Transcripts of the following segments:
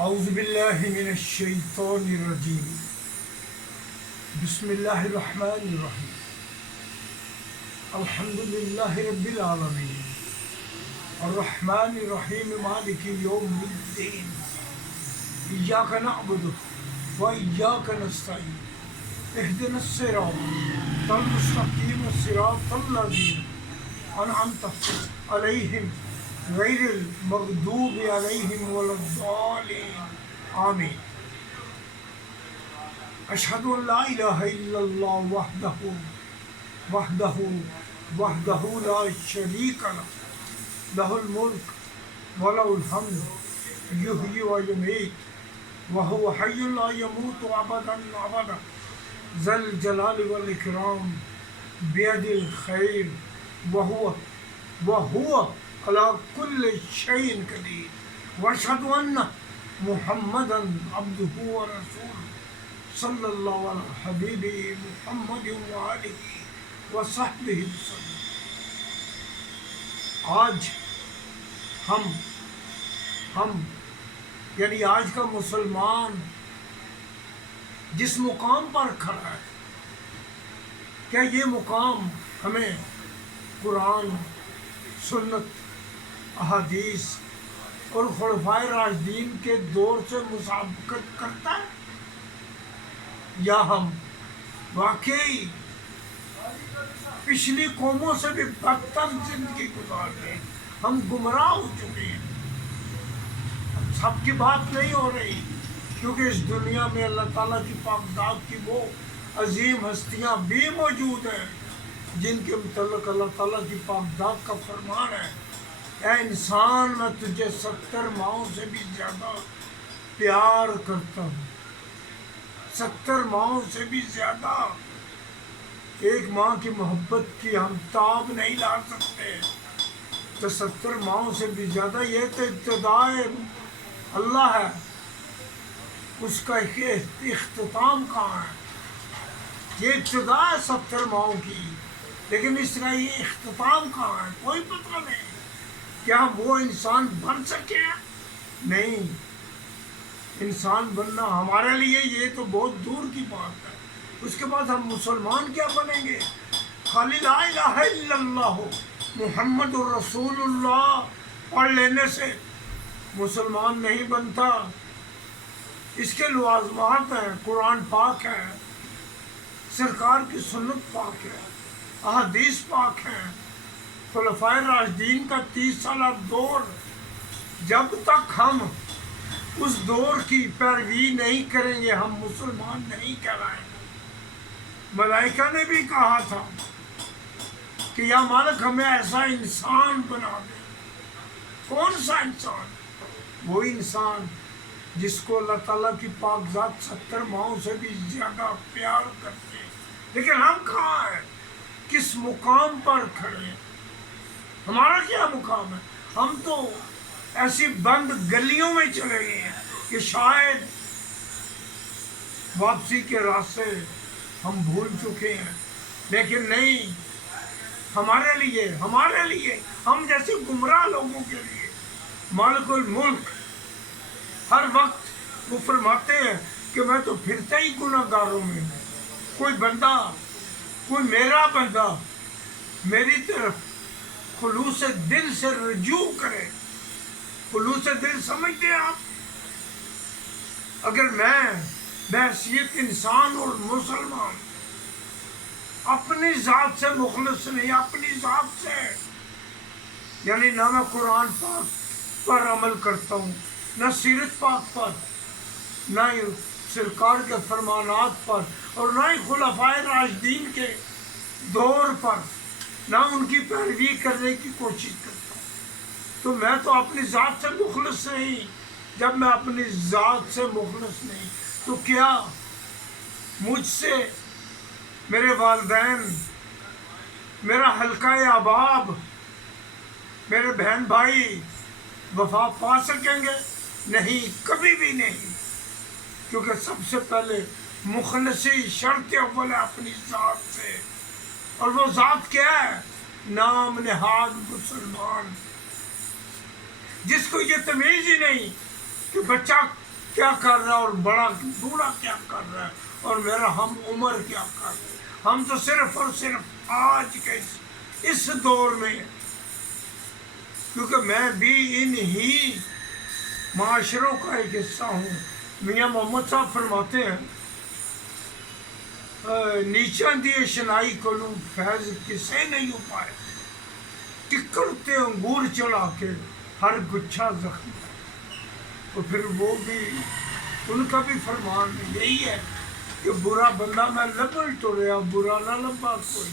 اعوذ باللہ من الشیطان الرجیم بسم اللہ الرحمن الرحیم الحمد للہ رب العالمین الرحمن الرحیم مالک یوم الدین ایاک نعبد و ایاک نستعین اہدنا الصراط المستقیم صراط الذین انعمت علیہم غیر المغضوب علیہم ولا الضالین آمین۔ اشہد ان لا الہ الا اللہ وحدہ لا شریک لہ لہ الملک وله الحمد یحیی و یمیت وهو حی لا یموت ابدا ابدا ذا الجلال والاکرام بیدہ الخیر وهو علی کل شیء قدیر واشہد ان محمدا عبدہ ورسولہ صلی اللہ علی حبیبہ محمد وآلہ وصحبہ وسلم۔ آج ہم یعنی آج کا مسلمان جس مقام پر کھڑا ہے، کیا یہ مقام ہمیں قرآن، سنت، احادیث اور خلفائے راشدین کے دور سے مسابقت کرتا ہے، یا ہم واقعی پچھلی قوموں سے بھی بدتر زندگی گزار رہے ہیں؟ ہم گمراہ ہو چکے ہیں۔ سب کی بات نہیں ہو رہی، کیونکہ اس دنیا میں اللہ تعالیٰ کی پاک ذات کی وہ عظیم ہستیاں بھی موجود ہیں جن کے متعلق اللہ تعالیٰ کی پاک ذات کا فرمان ہے، اے انسان میں تجھے 70 ماؤں سے بھی زیادہ پیار کرتا ہوں۔ 70 ماؤں سے بھی زیادہ۔ ایک ماں کی محبت کی ہم تاب نہیں لا سکتے، تو 70 ماؤں سے بھی زیادہ۔ یہ تو ابتدائے اللہ ہے، اس کا اختتام کہاں ہے؟ یہ ابتدا ہے 70 ماؤں کی، لیکن اس کا یہ اختتام کہاں ہے؟ کوئی پتہ نہیں۔ کیا ہم وہ انسان بن سکے ہیں؟ نہیں، انسان بننا ہمارے لیے یہ تو بہت دور کی بات ہے۔ اس کے بعد ہم مسلمان کیا بنیں گے؟ خالی لا الہ الا اللہ محمد الرسول اللہ پڑھ لینے سے مسلمان نہیں بنتا۔ اس کے لوازمات ہیں، قرآن پاک ہے، سرکار کی سنت پاک ہے، احادیث پاک ہیں، خلفائے راشدین کا 30 سالہ دور۔ جب تک ہم اس دور کی پیروی نہیں کریں گے، ہم مسلمان نہیں کہلائیں گے۔ ملائکہ نے بھی کہا تھا کہ یا مالک ہمیں ایسا انسان بنا دے۔ کون سا انسان؟ وہ انسان جس کو اللہ تعالیٰ کی پاک ذات 70 ماؤں سے بھی زیادہ پیار کرتے ہیں۔ لیکن ہم کہاں ہیں؟ کس مقام پر کھڑے ہیں؟ ہمارا کیا مقام ہے؟ ہم تو ایسی بند گلیوں میں چلے گئے ہیں کہ شاید واپسی کے راستے ہم بھول چکے ہیں۔ لیکن نہیں، ہمارے لیے ہم جیسے گمراہ لوگوں کے لیے مالک الملک ہر وقت وہ فرماتے ہیں کہ میں تو پھرتا ہی گناہ گاروں میں ہوں۔ کوئی بندہ، کوئی میرا بندہ میری طرف خلوص دل سے رجوع کرے۔ خلوص دل سمجھتے ہیں آپ؟ اگر میں بحیثیت انسان اور مسلمان اپنی ذات سے مخلص نہیں، اپنی ذات سے، یعنی نہ میں قرآن پاک پر عمل کرتا ہوں، نہ سیرت پاک پر، نہ ہی سرکار کے فرمانات پر، اور نہ ہی خلفائے راشدین کے دور پر، نہ ان کی پیروی کرنے کی کوشش کرتا ہوں، تو میں تو اپنی ذات سے مخلص نہیں۔ جب میں اپنی ذات سے مخلص نہیں، تو کیا مجھ سے میرے والدین، میرا حلقہ احباب، میرے بہن بھائی وفا پا سکیں گے؟ نہیں، کبھی بھی نہیں، کیونکہ سب سے پہلے مخلصی شرط اول ہے اپنی ذات سے، اور وہ ذات کیا ہے؟ نام نہاد مسلمان۔ جس کو یہ تمیز ہی نہیں کہ بچہ کیا کر رہا ہے اور بڑا بوڑھا کیا کر رہا ہے اور میرا ہم عمر کیا کر رہا ہے. ہم تو صرف اور صرف آج کے اس دور میں، کیونکہ میں بھی ان ہی معاشروں کا ایک حصہ ہوں. میاں محمد صاحب فرماتے ہیں نیچاں دیے شنائی کلو فیض کسے نہیں پائے، ٹکرتے انگور چڑھا کے ہر گچھا زخم. تو پھر وہ بھی ان کا بھی فرمان یہی ہے کہ برا بندہ میں لبل ٹریا برا نہ لبا کوئی،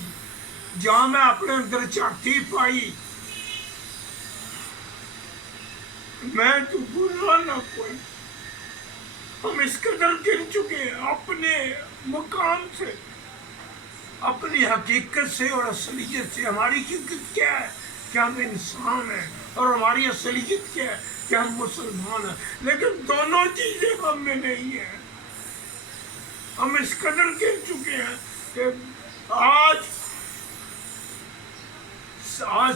جہاں میں اپنے اندر چاٹی پائی میں تو برا نہ کوئی. ہم اس قدر گر چکے ہیں اپنے مقام سے، اپنی حقیقت سے اور اصلیت سے. ہماری حقیقت کیا ہے کہ ہم انسان ہیں، اور ہماری اصلیت کیا ہے کہ ہم مسلمان ہیں. لیکن دونوں چیزیں ہم میں نہیں ہیں. ہم اس قدر گر چکے ہیں کہ آج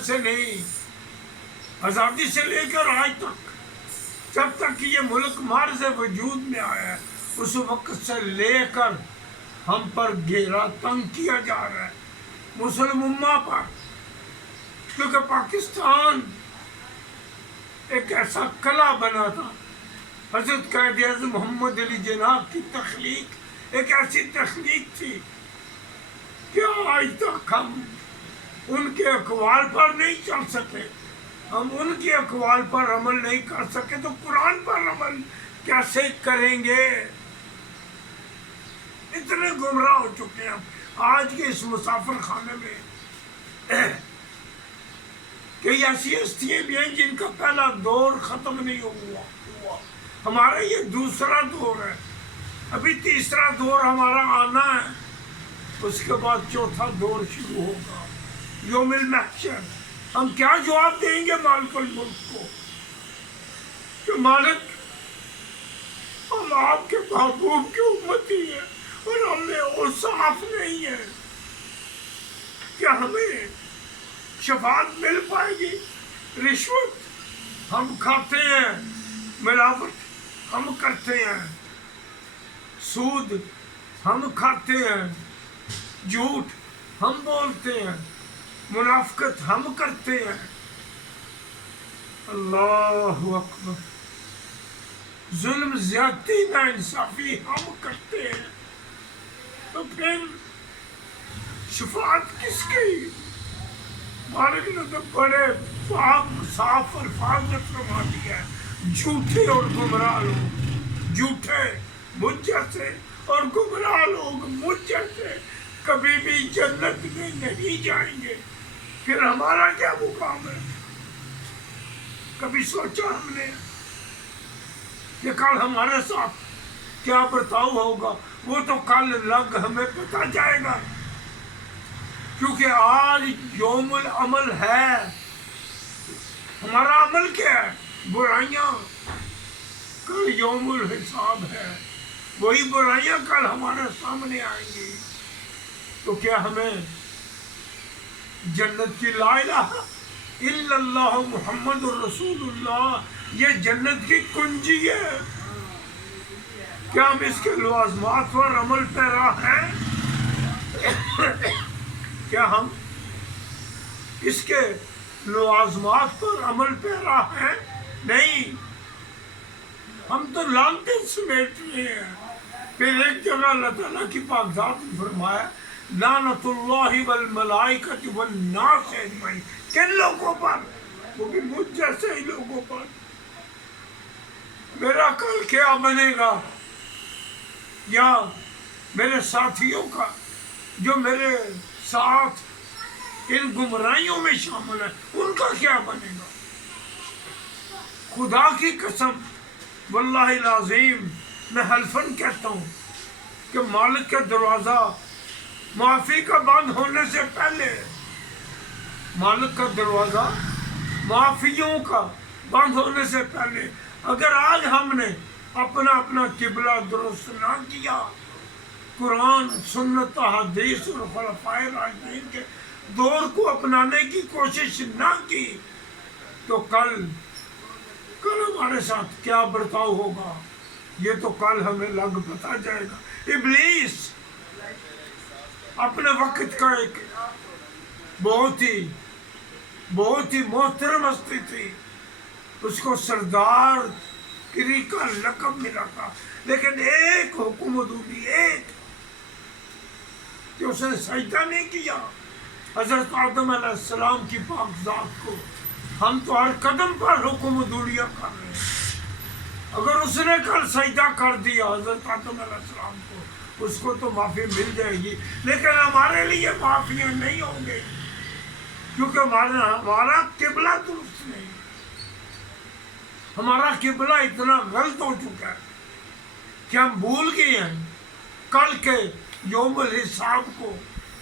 سے نہیں، آزادی سے لے کر آج تک، جب تک یہ ملک مرز وجود میں آیا ہے اس وقت سے لے کر ہم پر گھیرا تنگ کیا جا رہا ہے مسلم امہ پر. کیونکہ پاکستان ایک ایسا قلعہ بنا تھا. حضرت قائد اعظم محمد علی جناح کی تخلیق ایک ایسی تخلیق تھی کہ آج تک ہم ان کے اقوال پر نہیں چل سکے. ہم ان کے اقوال پر عمل نہیں کر سکے تو قرآن پر عمل کیسے کریں گے؟ اتنے گمراہ ہو چکے ہیں آج کے اس مسافر خانے میں کہ ایسی ہستیاں بھی ہیں جن کا پہلا دور ختم نہیں ہوا. ہمارا یہ دوسرا دور ہے، ابھی تیسرا دور ہمارا آنا ہے. اس کے بعد چوتھا دور شروع ہوگا، یوم المحشر. ہم کیا جواب دیں گے مالک الملک کو کہ مالک ہم آپ کے محبوب کی امتی ہیں اور ہمیں اوصاف نہیں ہے، کیا ہمیں شفاعت مل پائے گی؟ رشوت ہم کھاتے ہیں، ملاوٹ ہم کرتے ہیں، سود ہم کھاتے ہیں، جھوٹ ہم بولتے ہیں، منافقت ہم کرتے ہیں. اللہ اکبر. ظلم زیادتی ناانصافی ہم کرتے ہیں. تو پھر شفاعت کس کی؟ مالک نے تو بڑے پاک صاف الفاظ میں فرما دیا ہے، جھوٹے اور گمراہ لوگ، جھوٹے مجھ جیسے اور گمراہ لوگ مجھ جیسے کبھی بھی جنت میں نہیں جائیں گے. پھر ہمارا کیا مقام ہے؟ کبھی سوچا ہم نے کہ کل ہمارے ساتھ کیا برتاؤ ہوگا؟ وہ تو کل لگ ہمیں پتہ جائے گا، کیونکہ آج یوم العمل ہے. ہمارا عمل کیا ہے؟ برائیاں. کل یوم الحساب ہے، وہی برائیاں کل ہمارے سامنے آئیں گی. تو کیا ہمیں جنت کی لا الہ الا اللہ محمد الرسول اللہ یہ جنت کی کنجی ہے، کیا ہم اس کے لوازمات پر عمل پیرا ہیں؟ کیا ہم اس کے لوازمات پر عمل پیرا ہیں؟ نہیں. ہم تو لانتیں سمیٹ رہے ہیں. پھر ایک جگہ اللہ تعالیٰ کی پاک ذات نے فرمایا لعنت اللہ والملائکۃ والناس اجمعین. کن لوگوں پر؟ وہ بھی مجھ جیسے ہی لوگوں پر. میرا کل کیا بنے گا، یا میرے ساتھیوں کا جو میرے ساتھ ان گمراہیوں میں شامل ہیں ان کا کیا بنے گا؟ خدا کی قسم واللہ العظیم میں حلفاً کہتا ہوں کہ مالک کا دروازہ معافی کا بند ہونے سے پہلے، مالک کا دروازہ معافیوں کا بند ہونے سے پہلے اگر آج ہم نے اپنا قبلہ درست نہ کیا، قرآن سنت احادیث اور خلفائے راشدین کے دور کو اپنانے کی کوشش نہ کی، تو کل ہمارے ساتھ کیا برتاؤ ہوگا؟ یہ تو کل ہمیں لگ پتا جائے گا۔ ابلیس اپنے وقت کا ایک بہت ہی محترم ہستی تھی، اس کو سردار گری کا لقب ملا تھا، لیکن ایک حکم ادولی، ایک کہ اس نے سجدہ نہیں کیا حضرت آدم علیہ السلام کی پاک ذات کو۔ ہم تو ہر قدم پر حکم ادولیہ کر رہے ہیں۔ اگر اس نے کل سجدہ کر دیا حضرت آدم علیہ السلام کو، اس کو تو معافی مل جائے گی، لیکن ہمارے لیے معافیاں نہیں ہوں گے، کیونکہ ہمارا قبلہ درست نہیں، ہمارا قبلہ اتنا غلط ہو چکا ہے کہ ہم بھول گئے ہیں کل کے یوم الحساب کو۔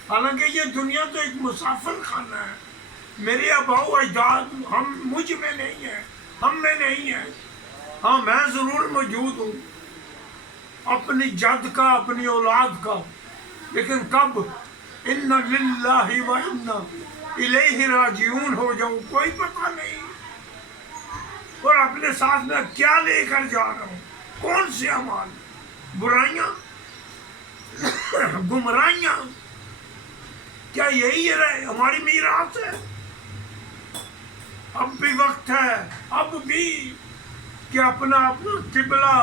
حالانکہ یہ دنیا تو ایک مسافر خانہ ہے، میرے آباء و اجداد مجھ میں نہیں ہے، ہم میں نہیں ہے۔ ہاں میں ضرور موجود ہوں، اپنی جد کا، اپنی اولاد کا، لیکن کب ان للہ و انا الیہ راجعون ہو جاؤں کوئی پتہ نہیں، اور اپنے ساتھ میں کیا لے کر جا رہا ہوں، کون سے اعمال، برائیاں، گمراہیاں، کیا یہی ہے ہماری میراث ہے؟ اب بھی وقت ہے، اب بھی کہ اپنا قبلہ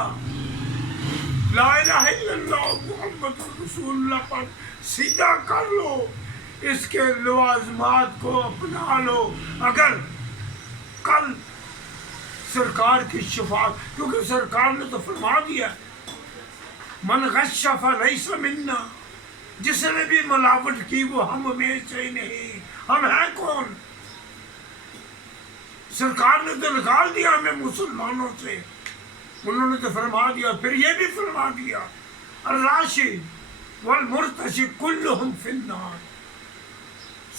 لا الہ الا اللہ محمد رسول اللہ پر سیدھا کر لو، اس کے لوازمات کو اپنا لو۔ اگر کل سرکار کی شفاعت، کیونکہ سرکار نے تو فرما دیا من غش فلیس منا، جس نے بھی ملاوٹ کی وہ ہم میں سے نہیں۔ ہم ہیں کون؟ سرکار نے تو نکال دیا ہمیں مسلمانوں سے، انہوں نے تو فرما دیا، پھر یہ بھی فرما دیا الراشی والمرتشی کلہم فی النار،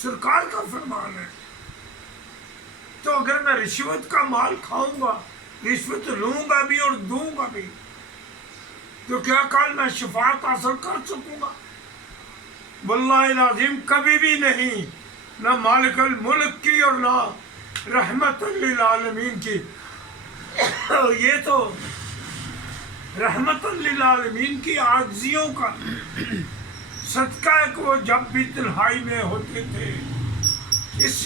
سرکار کا فرمان ہے۔ تو اگر میں رشوت کا مال کھاؤں گا، رشوت لوں گا بھی اور دوں گا بھی، تو کیا کل میں شفاعت حاصل کر سکوں گا؟ واللہ العظیم کبھی بھی نہیں، نہ مالک الملک کی اور نہ رحمت للعالمین کی۔ یہ تو رحمت للعالمین کی عاجزیوں کا صدقہ ہے کہ وہ جب بھی تنہائی میں ہوتے تھے، اس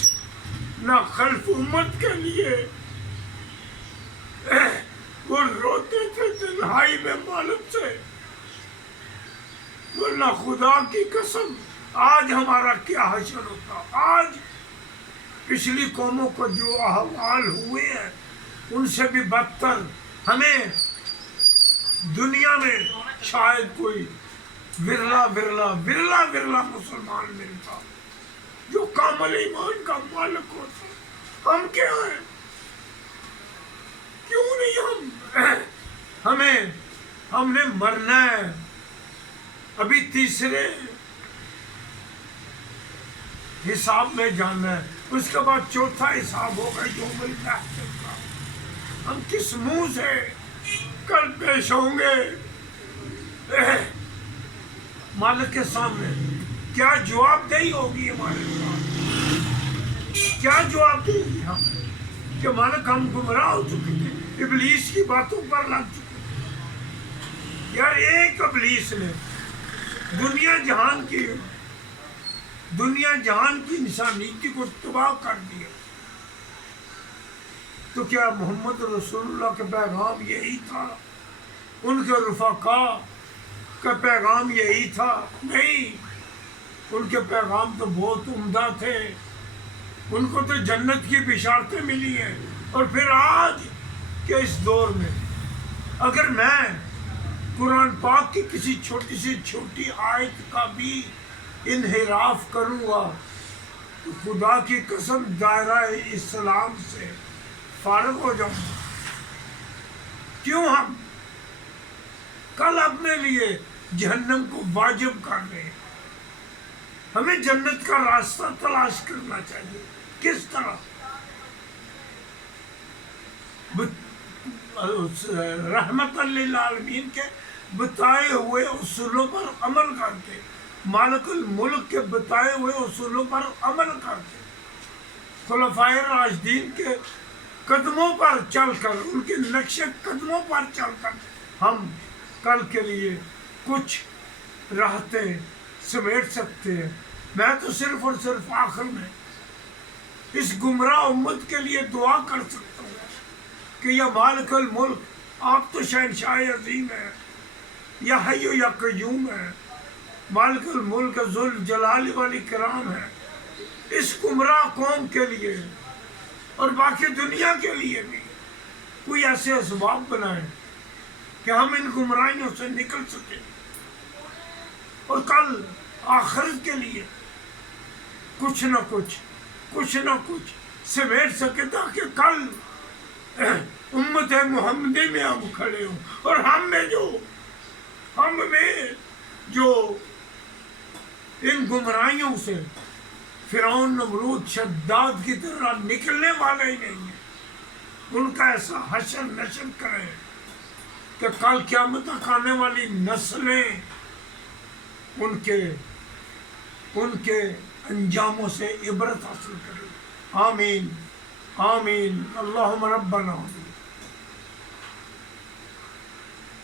نہ خلف امت کے لیے وہ روتے تھے تنہائی میں مالک سے، ورنہ خدا کی قسم آج ہمارا کیا حشر ہوتا۔ آج پچھلی قوموں کو جو احوال ہوئے ہیں ان سے بھی بدتر ہمیں دنیا میں شاید کوئی ورلا مسلمان ملتا جو کامل ایمان کا مالک ہوتا۔ ہم کیا ہیں؟ کیوں نہیں ہم نے مرنا ہے۔ ابھی تیسرے حساب میں جانا ہے، اس کے بعد چوتھا حساب ہوگا یوم المحشر کا۔ ہم کس منہ سے کل پیش ہوں گے مالک کے سامنے؟ کیا جواب دہی ہوگی ہمارے ساتھ؟ کیا جواب دے گی ہم کہ مالک ہم گمراہ ہو چکے تھے، ابلیس کی باتوں پر لگ چکے تھے؟ یار ایک ابلیس نے دنیا جہان کی انسانیتی کو تباہ کر دیا، تو کیا محمد رسول اللہ کا پیغام یہی تھا؟ ان کے رفقا کا پیغام یہی تھا؟ نہیں، ان کے پیغام تو بہت عمدہ تھے، ان کو تو جنت کی بشارتیں ملی ہیں۔ اور پھر آج کے اس دور میں اگر میں قرآن پاک کی کسی چھوٹی آیت کا بھی انحراف کروں گا تو خدا کی قسم دائرہ اسلام سے فارغ ہو جاؤں گا۔ کیوں ہم کل اپنے لیے جہنم کو واجب کر رہے ہیں؟ ہمیں جنت کا راستہ تلاش کرنا چاہیے۔ کس طرح؟ رحمت للعالمین کے بتائے ہوئے اصولوں پر عمل کرتے، مالک الملک کے بتائے ہوئے اصولوں پر عمل کرتے، خلفائے راشدین کے قدموں پر چل کر، ان کے نقش قدموں پر چل کر ہم کل کے لیے کچھ راحتیں سمیٹ سکتے ہیں۔ میں تو صرف اور صرف آخر میں اس گمراہ امت کے لیے دعا کر سکتا ہوں کہ یا مالک الملک، آپ تو شہنشاہ عظیم ہیں، یا حی یا قیوم ہے، مالک الملک ذوالجلال والاکرام ہے، اس گمراہ قوم کے لیے اور باقی دنیا کے لیے بھی کوئی ایسے اسباب بنائیں کہ ہم ان گمراہیوں سے نکل سکیں اور کل آخرت کے لیے کچھ نہ کچھ سمیٹ سکے، تاکہ کل امت محمدی میں ہم کھڑے ہوں اور ہم میں جو ان گمراہیوں سے فرعون، نمرود، شداد کی طرح نکلنے والے ہی نہیں ہیں، ان کا ایسا حشر نشر کرے کہ کل قیامت تک آنے والی نسلیں ان کے انجاموں سے عبرت حاصل کریں۔ آمین آمین۔ اللہم ربنا